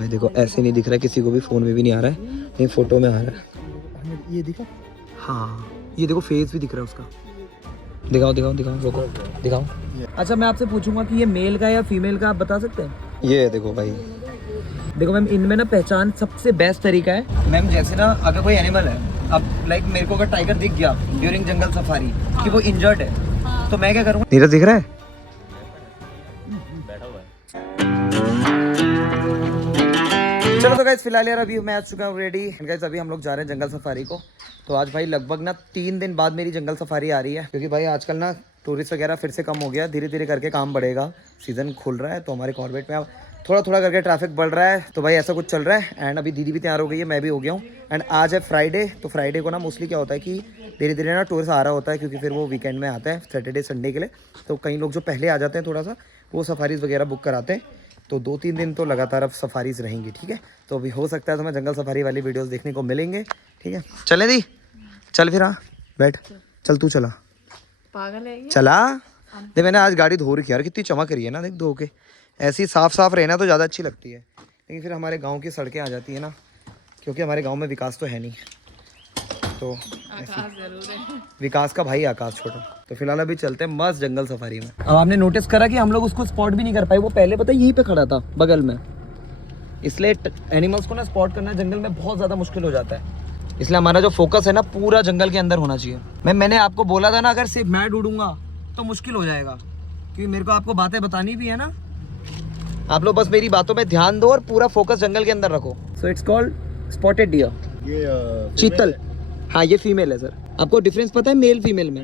भाई देखो ऐसे नहीं दिख रहा है किसी को भी, फोन में भी नहीं आ रहा है, नहीं फोटो में आ रहा है। ये दिखा? हाँ ये देखो फेस भी दिख रहा है उसका। दिखाओ दिखाओ दिखाओ, रोको दिखाओ। अच्छा मैं आपसे पूछूंगा कि ये मेल का या फीमेल का, आप बता सकते हैं? ये देखो भाई, देखो मैम इनमें ना पहचान सबसे बेस्ट तरीका है मैम, जैसे ना अगर कोई एनिमल है, अब लाइक मेरे को अगर टाइगर दिख गया ड्यूरिंग जंगल सफारी कि वो इंजर्ड है, तो मैं क्या करूँगा? नीरज दिख रहा है? चलो तो गाइस फिलहाल यार अभी मैं आ चुका हूँ रेडी। गाइस अभी हम लोग जा रहे हैं जंगल सफारी को। तो आज भाई लगभग ना 3 दिन बाद मेरी जंगल सफारी आ रही है, क्योंकि भाई आजकल ना टूरिस्ट वगैरह फिर से कम हो गया, धीरे धीरे करके काम बढ़ेगा, सीज़न खुल रहा है, तो हमारे कॉर्बेट में अब थोड़ा थोड़ा करके ट्रैफिक बढ़ रहा है। तो भाई ऐसा कुछ चल रहा है। एंड अभी दीदी भी तैयार हो गई है, मैं भी हो गया हूँ। एंड आज है फ्राइडे, तो फ्राइडे को ना मोस्टली क्या होता है कि धीरे धीरे ना टूरिस्ट आ रहा होता है, क्योंकि फिर वो वीकेंड में आता है सैटरडे संडे के लिए। तो कई लोग जो पहले आ जाते हैं थोड़ा सा, वो सफारीज़ वगैरह बुक कराते हैं। तो 2-3 दिन तो लगातार अब सफारीज़ रहेंगी, ठीक है। तो अभी हो सकता है तो मैं जंगल सफारी वाली वीडियोस देखने को मिलेंगे, ठीक है। चले दी, चल फिर, हाँ बैठ, चल तू चला, पागल है ये? चला दे। मैंने आज गाड़ी धो रखी यार, कितनी चमक रही है ना, देख धो के ऐसी साफ साफ रहना तो ज़्यादा अच्छी लगती है। लेकिन फिर हमारे गाँव की सड़कें आ जाती है ना, क्योंकि हमारे गाँव में विकास तो है नहीं, तो आकाश जरूर है। विकास का भाई आकाश छोटा। तो फिलहाल अभी चलते हैं मस्त जंगल सफारी में। अब आपने नोटिस करा कि हम लोग उसको स्पॉट भी नहीं कर पाए, वो पहले पता है यहीं पे खड़ा था बगल में, इसलिए एनिमल्स को ना स्पॉट करना जंगल में बहुत ज़्यादा मुश्किल हो जाता है। इसलिए हमारा जो फोकस है ना पूरा जंगल के अंदर होना चाहिए। मैंने आपको बोला था ना, अगर सिर्फ मैं ढूंढूंगा तो मुश्किल हो जाएगा, क्योंकि मेरे को आपको बातें बतानी भी है ना। आप लोग बस मेरी बातों में ध्यान दो और पूरा फोकस जंगल के अंदर रखो। So it's called spotted deer, ये चीतल। हाँ ये फीमेल है सर। आपको डिफरेंस पता है मेल फीमेल में?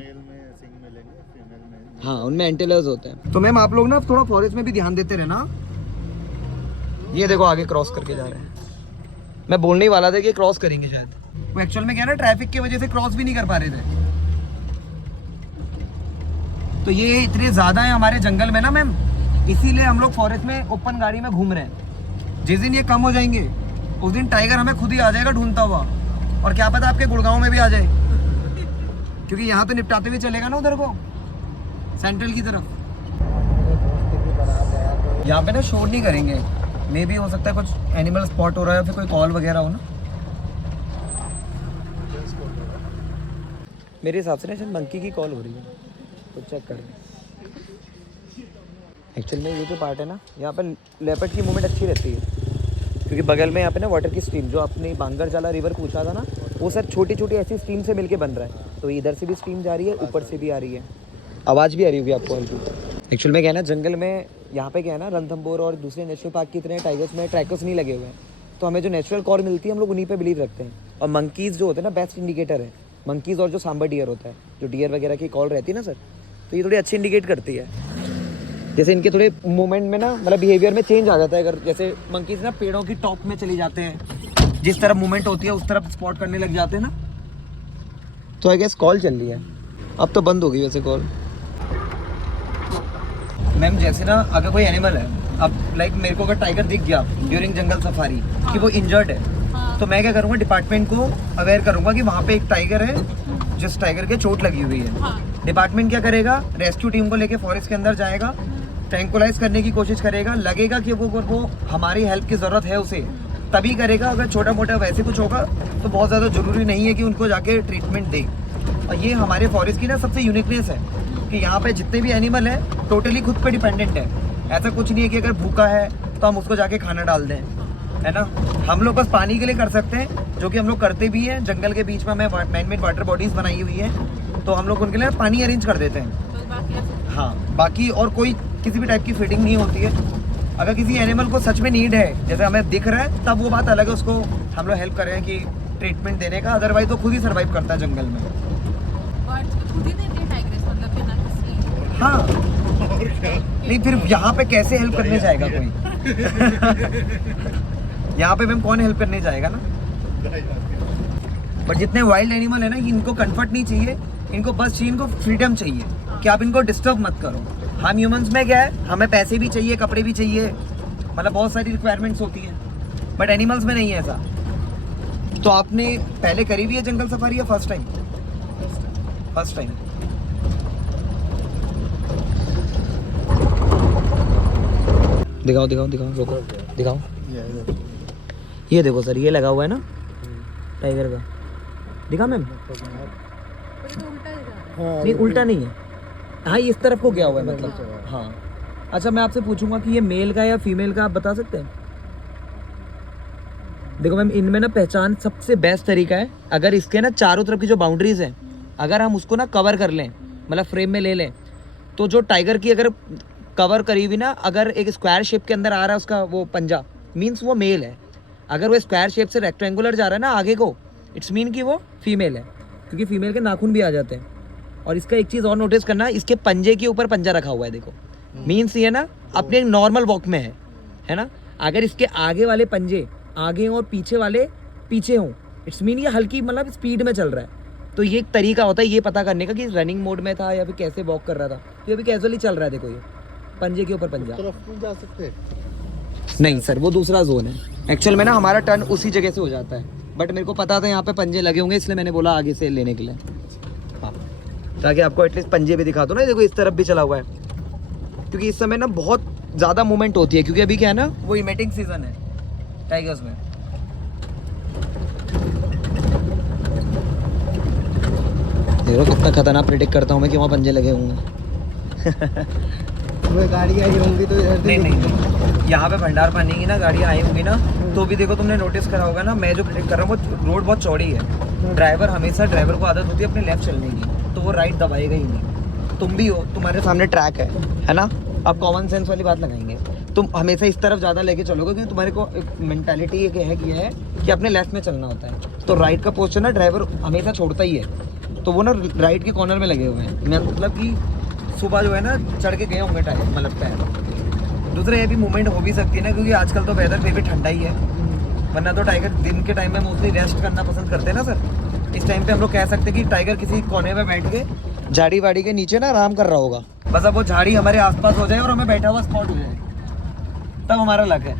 हाँ उनमें एंटेलर्स होते हैं। तो मैम आप लोग ना थोड़ा फॉरेस्ट में भी ध्यान देते रहना। ये देखो आगे क्रॉस करके जा रहे हैं, मैं बोलने ही वाला था कि क्रॉस करेंगे शायद, वो एक्चुअल में क्या है ना ट्रैफिक की वजह से क्रॉस भी नहीं कर पा रहे थे। तो ये इतने ज्यादा है हमारे जंगल में ना मैम, इसीलिए हम लोग फॉरेस्ट में ओपन गाड़ी में घूम रहे हैं। जिस दिन ये कम हो जाएंगे उस दिन टाइगर हमें खुद ही आ जाएगा ढूंढता हुआ, और क्या पता आपके गुड़गांव में भी आ जाए, क्योंकि यहाँ तो निपटाते हुए चलेगा ना उधर को सेंट्रल की तरफ। यहाँ पे ना शोर नहीं करेंगे, मे भी हो सकता है कुछ एनिमल स्पॉट हो रहा है, फिर कोई कॉल वगैरह हो ना। मेरे हिसाब से ना शायद मंकी की कॉल हो रही है, तो चेक कर। एक्चुअल में ये जो पार्ट है ना, यहाँ पर लेपर्ड की मूवमेंट अच्छी रहती है, क्योंकि बगल में यहाँ पे ना वाटर की स्ट्रीम, जो आपने बांगर जाला रिवर पूछा था ना, वो सर छोटी छोटी ऐसी स्ट्रीम से मिलके बन रहा है। तो इधर से भी स्ट्रीम जा रही है, ऊपर से भी आ रही है, आवाज़ भी आ रही होगी आपको हल्की। एक्चुअल में क्या है ना जंगल में, यहाँ पे क्या है ना रणथंभौर और दूसरे नेशनल पार्क की तरह टाइगर्स में ट्रैकर्स नहीं लगे हुए हैं, तो हमें जो नेचुरल कॉल मिलती है हम लोग उन्हीं पे बिलीव रखते हैं। और मंकीज़ जो होते हैं ना बेस्ट इंडिकेटर है, मंकीज़ और जो सांबर डियर होता है, जो डियर वगैरह की कॉल रहती है ना सर, तो ये थोड़ी अच्छी इंडिकेट करती है। जैसे इनके थोड़े मूवमेंट में ना मतलब बिहेवियर में चेंज आ जाता है। अगर जैसे मंकीज़ ना पेड़ों की टॉप में चले जाते हैं, जिस तरफ मूवमेंट होती है उस तरफ स्पॉट करने लग जाते हैं ना। तो आई गेस कॉल चल रही है, अब तो बंद हो गई वैसे कॉल। मैम जैसे ना अगर कोई एनिमल है, अब लाइक मेरे को अगर टाइगर दिख गया ड्यूरिंग जंगल सफारी कि वो इंजर्ड है, तो मैं क्या करूँगा, डिपार्टमेंट को अवेयर करूँगा कि वहाँ पे एक टाइगर है जिस टाइगर के चोट लगी हुई है। डिपार्टमेंट क्या करेगा, रेस्क्यू टीम को लेके फॉरेस्ट के अंदर जाएगा, ट्रैंकुलाइज करने की कोशिश करेगा। लगेगा कि वो हमारी हेल्प की ज़रूरत है उसे, तभी करेगा। अगर छोटा मोटा वैसे कुछ होगा तो बहुत ज़्यादा ज़रूरी नहीं है कि उनको जाके ट्रीटमेंट दे। और ये हमारे फॉरेस्ट की ना सबसे यूनिकनेस है कि यहाँ पे जितने भी एनिमल हैं टोटली खुद पे डिपेंडेंट है। ऐसा कुछ नहीं है कि अगर भूखा है तो हम उसको जाके खाना डाल दें, है ना। हम लोग बस पानी के लिए कर सकते हैं, जो कि हम लोग करते भी हैं। जंगल के बीच में हमें मैन मेड वाटर बॉडीज़ बनाई हुई है, तो हम लोग उनके लिए पानी अरेंज कर देते हैं। हाँ बाकी और कोई किसी भी टाइप की फीडिंग नहीं होती है। अगर किसी एनिमल को सच में नीड है, जैसे हमें दिख रहा है, तब वो बात अलग है, उसको हम लोग हेल्प कर रहे हैं कि ट्रीटमेंट देने का। अदरवाइज तो खुद ही सर्वाइव करता है जंगल में। हाँ नहीं फिर यहाँ पे कैसे हेल्प करने जाएगा कोई यहाँ पे मैम कौन हेल्प करने जाएगा ना। बट जितने वाइल्ड एनिमल है ना, इनको कंफर्ट नहीं चाहिए, इनको बस चाहिए, इनको फ्रीडम चाहिए कि आप इनको डिस्टर्ब मत करो। हम ह्यूमंस में क्या है, हमें पैसे भी चाहिए, कपड़े भी चाहिए, मतलब बहुत सारी रिक्वायरमेंट्स होती हैं, बट एनिमल्स में नहीं है ऐसा। तो आपने पहले करी हुई है जंगल सफारी या फर्स्ट टाइम? First time. दिखाओ दिखाओ दिखाओ, रोको दिखाओ। ये देखो सर, ये लगा हुआ है ना टाइगर का, दिखा मैम? नहीं उल्टा नहीं है, हाँ इस तरफ को गया हुआ है मतलब। हाँ अच्छा, मैं आपसे पूछूंगा कि ये मेल का या फीमेल का आप बता सकते हैं? देखो मैम, इनमें ना पहचान सबसे बेस्ट तरीका है, अगर इसके ना चारों तरफ की जो बाउंड्रीज हैं अगर हम उसको ना कवर कर लें, मतलब फ्रेम में ले लें, तो जो टाइगर की अगर कवर करी हुई ना, अगर एक स्क्वायर शेप के अंदर आ रहा है उसका वो पंजा, मीन्स वो मेल है। अगर वो स्क्वायर शेप से रेक्टेंगुलर जा रहा है ना आगे को, इट्स मीन कि वो फीमेल है, क्योंकि फीमेल के नाखून भी आ जाते हैं। और इसका एक चीज़ और नोटिस करना, इसके पंजे के ऊपर पंजा रखा हुआ है, देखो मीन्स ये ना अपने नॉर्मल वॉक में है ना। अगर इसके आगे वाले पंजे आगे हों और पीछे वाले पीछे हों, इट्स मीन ये हल्की मतलब स्पीड में चल रहा है। तो ये एक तरीका होता है ये पता करने का कि रनिंग मोड में था या फिर कैसे वॉक कर रहा था। तो ये अभी कैजुअली चल रहा है, देखो ये पंजे के ऊपर पंजा। जा सकते? नहीं सर, वो दूसरा जोन है एक्चुअल में ना, हमारा टर्न उसी जगह से हो जाता है, बट मेरे को पता था यहाँ पे पंजे लगे होंगे, इसलिए मैंने बोला आगे से लेने के लिए। हाँ, ताकि आपको एटलीस्ट पंजे भी दिखा दो ना, देखो इस तरफ भी चला हुआ है, क्योंकि इस समय ना बहुत ज़्यादा मूवमेंट होती है, क्योंकि अभी क्या है ना वो इमेटिंग सीजन है टाइगर्स में। देखो कितना खतरनाक प्रेडिक्ट करता हूँ मैं कि वहाँ पंजे लगे होंगे। गाड़ी आई होंगी तो इधर नहीं, यहाँ पे भंडार पानी की ना गाड़ियाँ आई होंगी ना, तो भी देखो तुमने नोटिस करा होगा ना, मैं जो प्रेडिक्ट कर रहा हूँ वो रोड बहुत चौड़ी है, ड्राइवर को आदत होती है अपने लेफ्ट चलने की, तो वो राइट दबाएगा ही नहीं। तुम भी हो, तुम्हारे सामने ट्रैक है ना, आप कॉमन सेंस वाली बात लगाएंगे, तुम हमेशा इस तरफ ज़्यादा लेके चलोगे, क्योंकि तुम्हारे को एक मेंटालिटी एक है कि अपने लेफ्ट में चलना होता है। तो राइट का पोस्चर ना ड्राइवर हमेशा छोड़ता ही है, तो वो ना राइट के कॉर्नर में लगे हुए हैं। मैं मतलब कि सुबह जो है ना चढ़ के गए होंगे टाइम, मतलब पैर। दूसरा ये भी मूवमेंट हो भी सकती है ना, क्योंकि आजकल तो वेदर फिर भी ठंडा ही है, वरना तो टाइगर दिन के टाइम में मोस्टली रेस्ट करना पसंद करते हैं ना सर। इस टाइम पे हम लोग कह सकते हैं कि टाइगर किसी कोने में बैठ के झाड़ी वाड़ी के नीचे ना आराम कर रहा होगा। बस अब वो झाड़ी हमारे आसपास हो जाए और हमें बैठा हुआ स्पॉट हो जाए, तब हमारा लक है।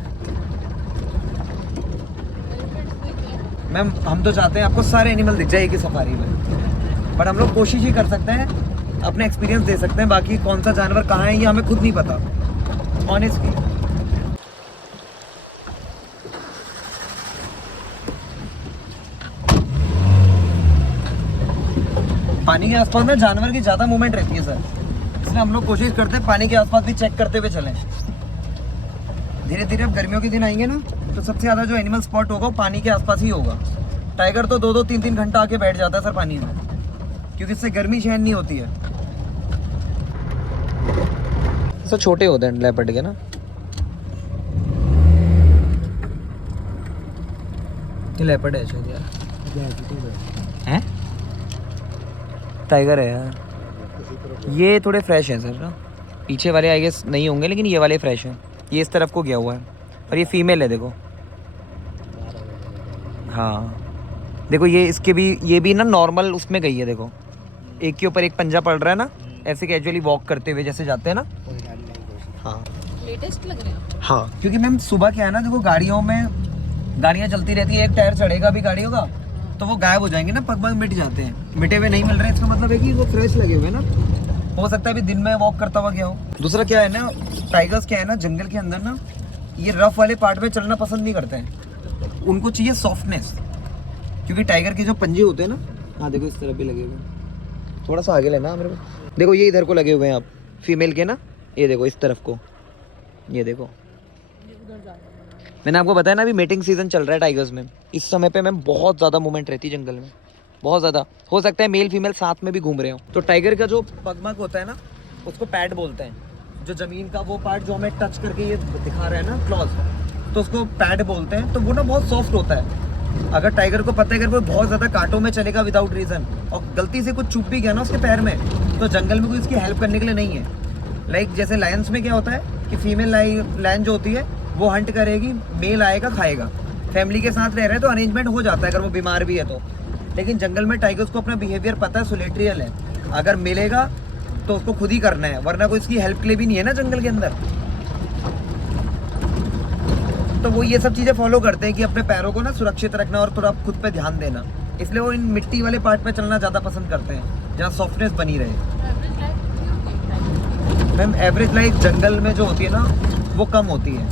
मैम हम तो चाहते हैं आपको सारे एनिमल दिख जाए कि सफारी में, बट हम लोग कोशिश ही कर सकते हैं, अपना एक्सपीरियंस दे सकते हैं, बाकी कौन सा जानवर कहाँ है ये हमें खुद नहीं पता ऑनेस्टली। पानी के आसपास में जानवर की ज़्यादा मूवमेंट रहती है सर, इसलिए हम लोग कोशिश करते हैं पानी के आसपास भी चेक करते हुए चलें। धीरे धीरे अब गर्मियों के दिन आएंगे ना, तो सबसे ज़्यादा जो एनिमल स्पॉट होगा वो पानी के आसपास ही होगा। टाइगर तो 2-2, 3-3 घंटा आके बैठ जाता है सर पानी में, क्योंकि इससे गर्मी सहन नहीं होती है। सर छोटे होते हैं लेपर्ड के ना, ये लेपर्ड है शायद यार, हैं? टाइगर है यार, ये थोड़े फ्रेश हैं सर ना, पीछे वाले आई गेस नहीं होंगे, लेकिन ये वाले फ्रेश हैं। ये इस तरफ को गया हुआ है और ये फीमेल है, देखो। हाँ देखो ये इसके भी, ये भी ना नॉर्मल उसमें गई है, देखो एक के ऊपर एक पंजा पड़ रहा है ना, ऐसे कैजुअली वॉक करते हुए जैसे जाते हैं ना। हाँ लेटेस्ट लग रहे हैं। हाँ, क्योंकि मैम सुबह क्या है ना, देखो गाड़ियों में गाड़ियाँ चलती रहती है, एक टायर चढ़ेगा भी गाड़ियों का तो वो गायब हो जाएंगे ना, पग पग मिट जाते हैं, मिटे हुए नहीं मिल रहे, इसका मतलब है कि वो फ्रेश लगे हुए ना, हो सकता है अभी दिन में वॉक करता हुआ गया हो। दूसरा क्या है ना, टाइगर्स क्या है ना, जंगल के अंदर ना ये रफ वाले पार्ट में चलना पसंद नहीं करते हैं, उनको चाहिए सॉफ्टनेस, क्योंकि टाइगर के जो पंजे होते हैं ना, हाँ देखो इस तरफ भी लगे हुए हैं, थोड़ा सा आगे लेना मेरे को, देखो ये इधर को लगे हुए हैं आप फीमेल के ना, ये देखो इस तरफ को, ये देखो मैंने आपको बताया ना अभी मेटिंग सीजन चल रहा है टाइगर्स में, इस समय पे मैम बहुत ज़्यादा मूवमेंट रहती है जंगल में, बहुत ज़्यादा। हो सकता है मेल फीमेल साथ में भी घूम रहे हो। तो टाइगर का जो पगमग होता है ना, उसको पैड बोलते हैं, जो ज़मीन का वो पार्ट जो हमें टच करके ये दिखा रहा है ना क्लॉज, तो उसको पैड बोलते हैं। तो वो ना बहुत सॉफ्ट होता है, अगर टाइगर को पता है अगर वो बहुत ज़्यादा कांटों में चलेगा विदाउट रीज़न और गलती से कुछ चुप भी गया ना उसके पैर में, तो जंगल में कोई इसकी हेल्प करने के लिए नहीं है। लाइक जैसे लायंस में क्या होता है कि फीमेल लायन जो होती है वो हंट करेगी, मेल आएगा खाएगा, फैमिली के साथ रह रहे हैं तो अरेंजमेंट हो जाता है अगर वो बीमार भी है तो। लेकिन जंगल में टाइगर्स को अपना बिहेवियर पता है, सोलेट्रियल है, अगर मिलेगा तो उसको खुद ही करना है, वरना कोई इसकी हेल्प के लिए भी नहीं है ना जंगल के अंदर। तो वो ये सब चीज़ें फॉलो करते हैं कि अपने पैरों को ना सुरक्षित रखना और थोड़ा खुद पे ध्यान देना, इसलिए वो इन मिट्टी वाले पार्ट पे चलना ज़्यादा पसंद करते हैं जहाँ सॉफ्टनेस बनी रहे। मैम एवरेज लाइफ जंगल में जो होती है ना वो कम होती है,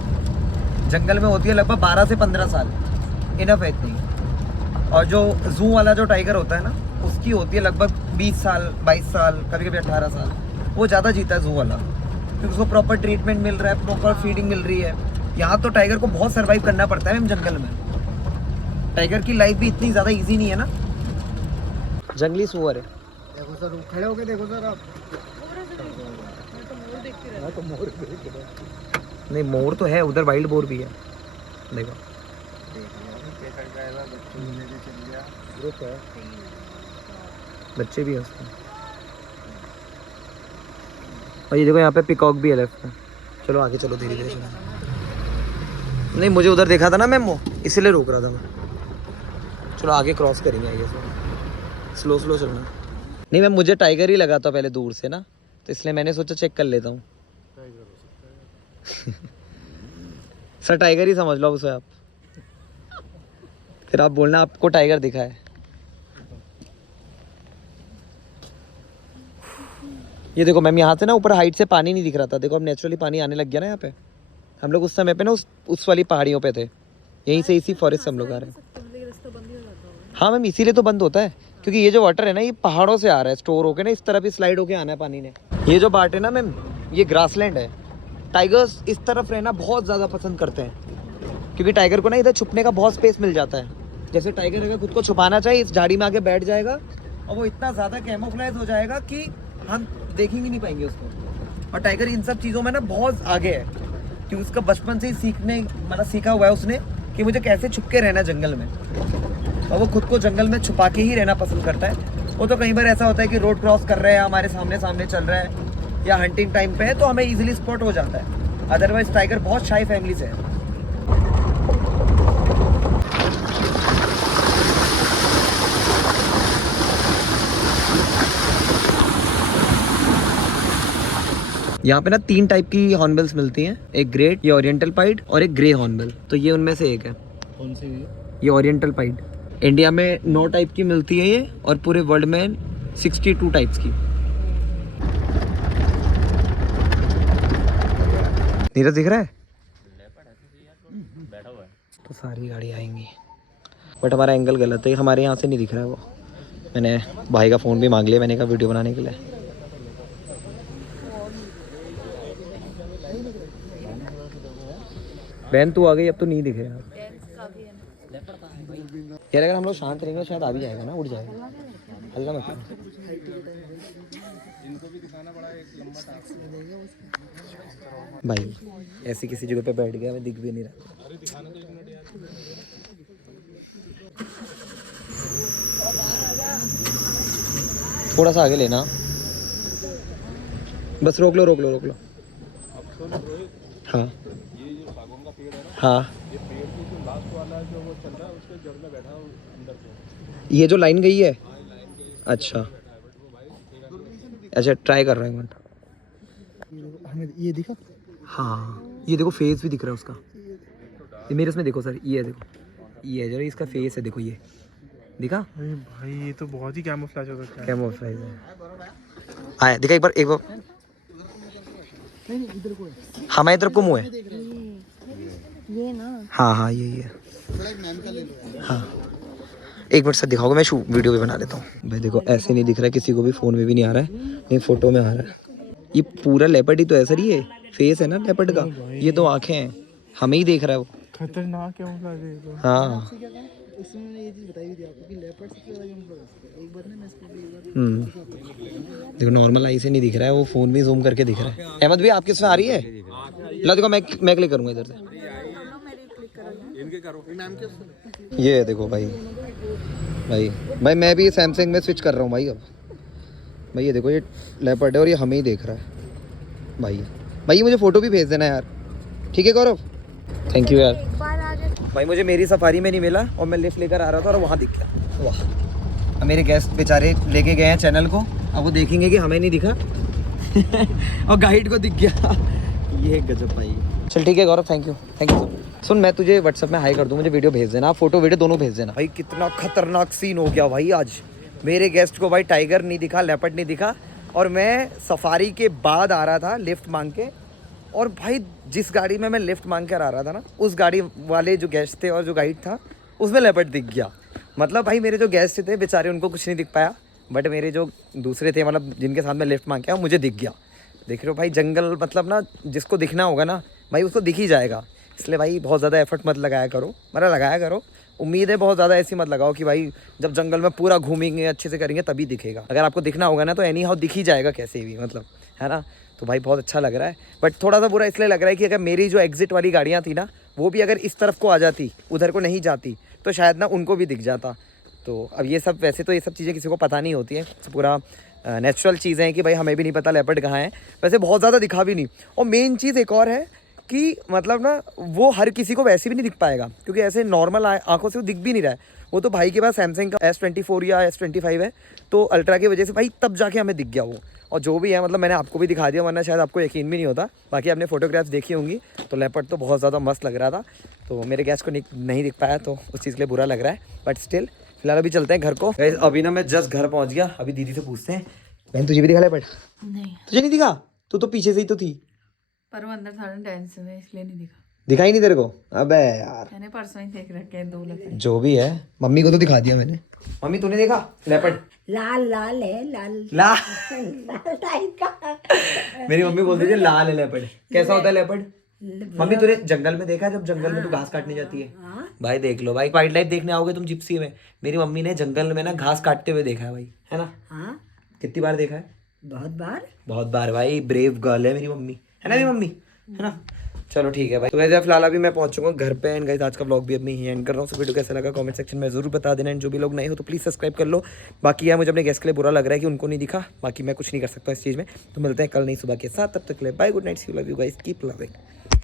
जंगल में होती है लगभग 12 से 15 साल, इनफ है इतनी। और जो जू वाला जो टाइगर होता है ना, उसकी होती है लगभग 20 साल 22 साल, कभी कभी 18 साल। वो ज़्यादा जीता है जू वाला, क्योंकि उसको प्रॉपर ट्रीटमेंट मिल रहा है, प्रॉपर फीडिंग मिल रही है। यहाँ तो टाइगर को बहुत सर्वाइव करना पड़ता है मैम जंगल में। टाइगर की लाइफ भी इतनी ज़्यादा ईजी नहीं है ना। जंगली सुअर है। देखो सर, खड़े होके देखो सर आप। तो मोर देख रहे हो। नहीं, मोर तो है उधर, वाइल्ड बोर भी है। देखो ग्रुप है, बच्चे भी है उसमें। और ये देखो यहाँ पे पिकॉक भी है लेफ्ट में। चलो आगे चलो, धीरे धीरे चलो। नहीं, मुझे उधर देखा था ना मैम, वो इसीलिए रोक रहा था मैं। चलो आगे क्रॉस करेंगे आगे से, स्लो स्लो चलना। नहीं मैम, मुझे टाइगर ही लगा था पहले दूर से ना, तो इसलिए मैंने सोचा चेक कर लेता हूँ। सर टाइगर ही समझ लो उसे आप, फिर आप बोलना आपको टाइगर दिखा है। ये देखो मैम, यहाँ से ना ऊपर हाइट से पानी नहीं दिख रहा था, देखो अब नेचुरली पानी आने लग गया ना यहाँ पे। हम लोग उस समय पे ना उस वाली पहाड़ियों पे थे, यहीं से इसी फॉरेस्ट से हम लोग आ रहे हैं। हाँ मैम, इसीलिए तो बंद होता है, क्योंकि ये जो वाटर है ना, ये पहाड़ों से आ रहा है स्टोर होके ना, इस तरफ ही स्लाइड होके आना है पानी ने। ये जो पार्ट है ना मैम, ये ग्रासलैंड है। टाइगर्स इस तरफ रहना बहुत ज़्यादा पसंद करते हैं, क्योंकि टाइगर को ना इधर छुपने का बहुत स्पेस मिल जाता है। जैसे टाइगर अगर खुद को छुपाना चाहिए, इस झाड़ी में आके बैठ जाएगा और वो इतना ज़्यादा कैमोफ्लेज हो जाएगा कि हम देखेंगे नहीं पाएंगे उसको। और टाइगर इन सब चीज़ों में ना बहुत आगे है, कि उसका बचपन से ही सीखा हुआ है उसने कि मुझे कैसे छुप के रहना जंगल में। और वो खुद को जंगल में छुपा के ही रहना पसंद करता है। वो तो कई बार ऐसा होता है कि रोड क्रॉस कर रहे हैं, हमारे सामने सामने चल रहा है, या हंटिंग टाइम पे है, तो हमें इजीली स्पॉट हो जाता है। अदरवाइज टाइगर बहुत शाई फैमिली से है। यहाँ पे ना 3 टाइप की हॉर्नबिल्स मिलती हैं, एक ग्रेट, ये ओरिएंटल पाइड और एक ग्रे हॉर्नबिल। तो ये उनमें से एक है। कौन सी? ये ओरिएंटल पाइड। इंडिया में 9 टाइप की मिलती है ये, और पूरे वर्ल्ड में 62 टाइप्स की। नीरज दिख रहा है? तो सारी गाड़ी आएंगी, बट हमारा एंगल गलत है, हमारे यहाँ से नहीं दिख रहा है वो। मैंने भाई का फ़ोन भी मांग लिया, मैंने कहा वीडियो बनाने के लिए। बहन तू आ गई, अब तो नहीं दिखे यार। यार अगर हम लोग शांत रहेंगे शायद आ भी जाएगा ना, उड़ जाएगा। हल्का मत करो। भाई ऐसी किसी जगह पे बैठ गया, मैं दिख भी नहीं रहा। थोड़ा सा आगे लेना, बस रोक लो रोक लो रोक लो। हाँ हाँ, ये जो लाइन गई है, अच्छा अच्छा, ट्राई कर रहा हूँ। हमें ये दिखा? हाँ, ये देखो फेस भी दिख रहा है उसका। ये मेरे इसमें देखो सर, ये देखो, ये है जो इसका फेस है, देखो ये दिखा। अरे भाई ये तो बहुत ही कैमोफ्लेज हो सकता है। कैमोफ्लेज है। हाँ दिखा, एक बार नहीं इधर को है। हमारी तरफ को मुँह है। ये ना, हाँ हाँ यही है। थोड़ा एक मैम का ले लो। हाँ एक मिनट से दिखाओगे, मैं वीडियो भी बना लेता हूँ। भाई देखो ऐसे नहीं दिख रहा है किसी को भी, फ़ोन में भी नहीं आ रहा है, नहीं फ़ोटो में आ रहा है। ये पूरा लेपर्ड ही तो है सर, ये फेस है ना लेपर्ड का, ये तो आँखें हैं, हमें ही देख रहा है वो। खतरनाक कैमोफ्लेज है तो। हाँ उसमें मैंने ये चीज़ बताई थी आपको कि लेपर्ड सबसे ज़्यादा कैमोफ्लेज है। एक बार ना मैं इसको देखो नॉर्मल आई से नहीं दिख रहा है वो, फ़ोन में जूम करके दिख रहा है। अहमद भी आपके इसमें आ रही है? ला देखो, मैं क्लिक करूँगा इधर से। ये देखो भाई भाई भाई, मैं भी सैमसंग में स्विच कर रहा हूँ भाई अब। भाई ये देखो, ये लेपर्ड है और ये हमें ही देख रहा है भाई। भाई मुझे फ़ोटो भी भेज देना यार, ठीक है गौरव? थैंक यू यार। भाई मुझे मेरी सफारी में नहीं मिला, और मैं लिफ्ट लेकर आ रहा था और वहाँ दिख गया। वाह, अब मेरे गेस्ट बेचारे लेके गए हैं चैनल को, अब वो देखेंगे कि हमें नहीं दिखा और गाइड को दिख गया। ये गजब भाई। चल ठीक है गौरव, थैंक यू सर। सुन, मैं तुझे व्हाट्सएप में हाई कर दूँ, मुझे वीडियो भेज देना, आप फोटो वीडियो दोनों भेज देना। भाई कितना खतरनाक सीन हो गया भाई आज। मेरे गेस्ट को भाई टाइगर नहीं दिखा, लेपर्ड नहीं दिखा, और मैं सफारी के बाद आ रहा था लिफ्ट मांग के, और भाई जिस गाड़ी में मैं लिफ्ट मांग कर आ रहा था ना, उस गाड़ी वाले जो गेस्ट थे और जो गाइड था, उसमें लेपर्ड दिख गया। मतलब भाई मेरे जो गेस्ट थे बेचारे उनको कुछ नहीं दिख पाया, बट मेरे जो दूसरे थे मतलब जिनके साथ मैं लिफ्ट मांग के आया मुझे दिख गया। देख रहे हो भाई जंगल मतलब ना जिसको दिखना होगा ना भाई उसको दिख ही जाएगा। इसलिए भाई बहुत ज़्यादा एफर्ट मत लगाया करो, मतलब लगाया करो, उम्मीद है बहुत ज़्यादा ऐसी मत लगाओ कि भाई जब जंगल में पूरा घूमेंगे अच्छे से करेंगे तभी दिखेगा। अगर आपको दिखना होगा ना तो एनी हाउ दिख ही जाएगा कैसे भी, मतलब है ना। तो भाई बहुत अच्छा लग रहा है, बट थोड़ा सा बुरा इसलिए लग रहा है कि अगर मेरी जो एग्जिट वाली गाड़ियाँ थी ना वो भी अगर इस तरफ को आ जाती, उधर को नहीं जाती, तो शायद ना उनको भी दिख जाता। तो अब ये सब वैसे तो ये सब चीज़ें किसी को पता नहीं होती है, तो पूरा नेचुरल चीज़ें हैं कि भाई हमें भी नहीं पता लेपर्ड कहाँ है। वैसे बहुत ज़्यादा दिखा भी नहीं, और मेन चीज़ एक और है कि मतलब ना वो हर किसी को वैसे भी नहीं दिख पाएगा, क्योंकि ऐसे नॉर्मल आंखों से वो दिख भी नहीं रहा है। वो तो भाई के पास सैमसंग का S24 या S25 है, तो अल्ट्रा की वजह से भाई तब जाके हमें दिख गया वो। और जो भी है मतलब मैंने आपको भी दिखा दिया, वरना शायद आपको यकीन भी नहीं होता। बाकी आपने फोटोग्राफ्स देखी होंगी, तो लेपर्ड तो बहुत ज़्यादा मस्त लग रहा था। तो मेरे गेस्ट को नहीं दिख पाया तो उस चीज़ के लिए बुरा लग रहा है, बट स्टिल फिलहाल अभी चलते हैं घर को। अभी ना मैं जस्ट घर पहुँच गया, अभी दीदी से पूछते हैं। बहन तुझे भी दिखा लेपर्ड? नहीं, तुझे नहीं दिखा? तो पीछे से ही तो थी। पर वो अंदर था टेंशन में इसलिए नहीं दिखा। दिखाई नहीं तेरे को? अबे यार मैंने परसों ही देख रखे हैं 2 लगे। जो भी है, मम्मी को तो दिखा दिया मैंने। मम्मी तूने देखा लेपर्ड? लाल लाल है लाल लाल टाइप का। मेरी मम्मी बोलती थी लाल है लेपर्ड। कैसा होता है लेपर्ड? मम्मी तूने जंगल में देखा है जब जंगल में तू घास काटने जाती है? भाई देख लो भाई, वाइल्ड लाइफ देखने आओगे तुम जिप्सी में, मेरी मम्मी ने जंगल में ना घास काटते हुए देखा है भाई, है ना। हाँ कितनी बार देखा है? बहुत बार भाई, ब्रेव गर्ल है मेरी मम्मी, है ना मेरी मम्मी, है ना। चलो ठीक है भाई, तो वैसे फिलहाल अभी मैं पहुंचूंगा घर पे। एंड गाइस आज का व्लॉग भी अब मैं ही एंड कर रहा हूँ। सो वीडियो कैसा लगा कमेंट सेक्शन में जरूर बता देना। एंड जो भी लोग नए हो तो प्लीज़ सब्सक्राइब कर लो। बाकी यार मुझे अपने गेस्ट के लिए बुरा लग रहा है कि उनको नहीं दिखा, बाकी मैं कुछ नहीं कर सकता इस चीज़ में। तो मिलते हैं कल नई सुबह के साथ, तब तक के लिए bye, good night, see you, love you guys, keep loving.